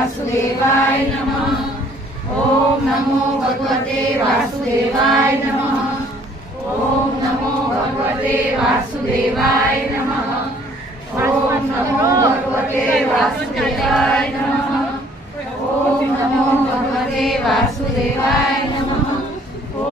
वासुदेवाय नमः। ओम नमो भगवते वासुदेवाय नमः। ओम नमो भगवते वासुदेवाय नमः। ओम नमो भगवते वासुदेवाय नमः। ओम नमो भगवते वासुदेवाय नमः।